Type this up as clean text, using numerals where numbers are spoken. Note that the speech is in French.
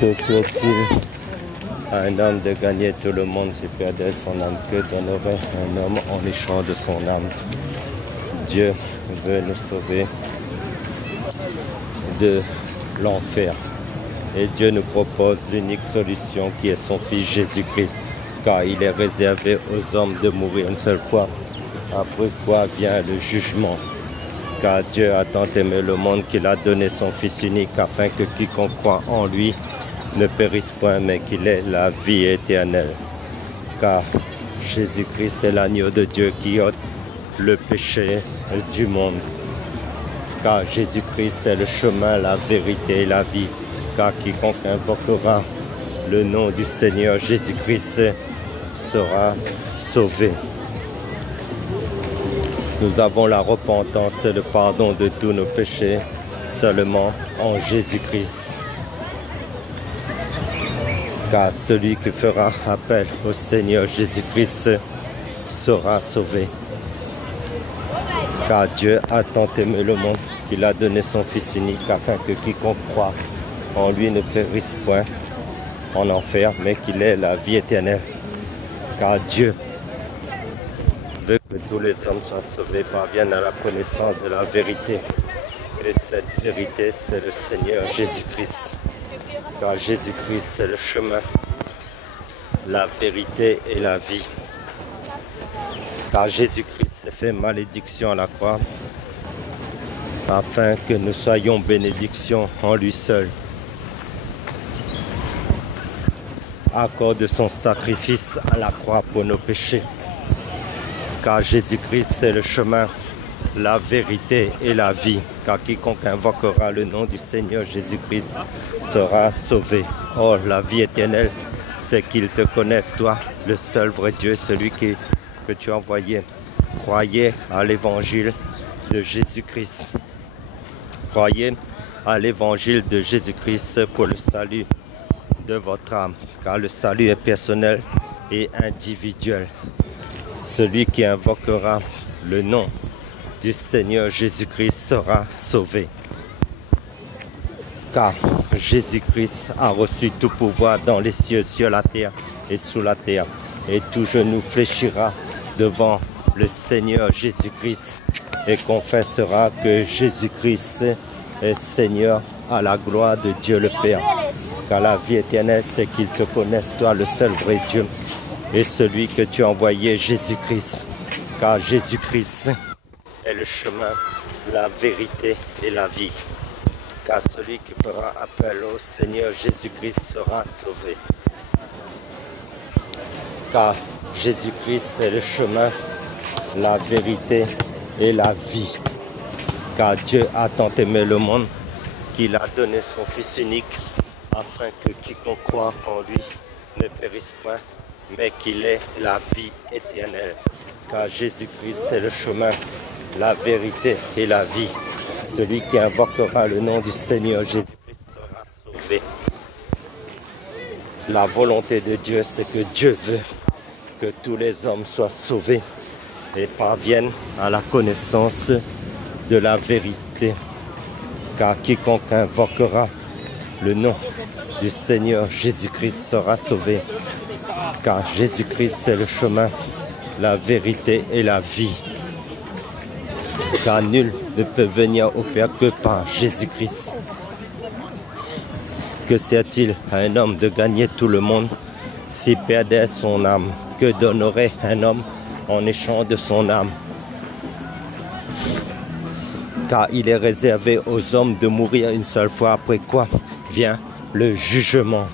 Que souhaite-t-il à un homme de gagner tout le monde s'il perdait son âme? Que donnerait un homme en échange de son âme? Dieu veut nous sauver de l'enfer. Et Dieu nous propose l'unique solution qui est son Fils Jésus-Christ. Car il est réservé aux hommes de mourir une seule fois. Après quoi vient le jugement. Car Dieu a tant aimé le monde qu'il a donné son Fils unique afin que quiconque croit en lui ne périsse point mais qu'il ait la vie éternelle. Car Jésus-Christ est l'agneau de Dieu qui ôte le péché du monde. Car Jésus-Christ est le chemin, la vérité et la vie. Car quiconque invoquera le nom du Seigneur Jésus-Christ sera sauvé. Nous avons la repentance et le pardon de tous nos péchés seulement en Jésus-Christ. Car celui qui fera appel au Seigneur Jésus-Christ sera sauvé. Car Dieu a tant aimé le monde qu'il a donné son Fils unique afin que quiconque croit en lui ne périsse point en enfer, mais qu'il ait la vie éternelle. Car Dieu veut que tous les hommes soient sauvés, parviennent à la connaissance de la vérité. Et cette vérité, c'est le Seigneur Jésus-Christ. Car Jésus-Christ, c'est le chemin, la vérité et la vie. Car Jésus-Christ s'est fait malédiction à la croix, afin que nous soyons bénédiction en lui seul. À cause de son sacrifice à la croix pour nos péchés. Car Jésus-Christ, c'est le chemin, la vérité et la vie. Car quiconque invoquera le nom du Seigneur Jésus-Christ sera sauvé. Oh, la vie éternelle, c'est qu'ils te connaissent, toi, le seul vrai Dieu, celui que tu as envoyé. Croyez à l'évangile de Jésus-Christ. Croyez à l'évangile de Jésus-Christ pour le salut de votre âme, car le salut est personnel et individuel. Celui qui invoquera le nom du Seigneur Jésus-Christ sera sauvé. Car Jésus-Christ a reçu tout pouvoir dans les cieux, sur la terre et sous la terre. Et tout genou fléchira devant le Seigneur Jésus-Christ et confessera que Jésus-Christ est Seigneur à la gloire de Dieu le Père. Car la vie éternelle, c'est qu'ils te connaissent, toi, le seul vrai Dieu, et celui que tu as envoyé, Jésus-Christ. Car Jésus-Christ est le chemin, la vérité et la vie. Car celui qui fera appel au Seigneur Jésus-Christ sera sauvé. Car Jésus-Christ est le chemin, la vérité et la vie. Car Dieu a tant aimé le monde qu'il a donné son Fils unique, afin que quiconque croit en lui ne périsse point, mais qu'il ait la vie éternelle. Car Jésus-Christ, c'est le chemin, la vérité et la vie. Celui qui invoquera le nom du Seigneur Jésus-Christ sera sauvé. La volonté de Dieu, c'est que Dieu veut que tous les hommes soient sauvés et parviennent à la connaissance de la vérité. Car quiconque invoquera le nom du Seigneur Jésus-Christ sera sauvé. Car Jésus-Christ, c'est le chemin, la vérité et la vie. Car nul ne peut venir au Père que par Jésus-Christ. Que sert-il à un homme de gagner tout le monde s'il perdait son âme? Que donnerait un homme en échange de son âme? Car il est réservé aux hommes de mourir une seule fois, après quoi vient le jugement.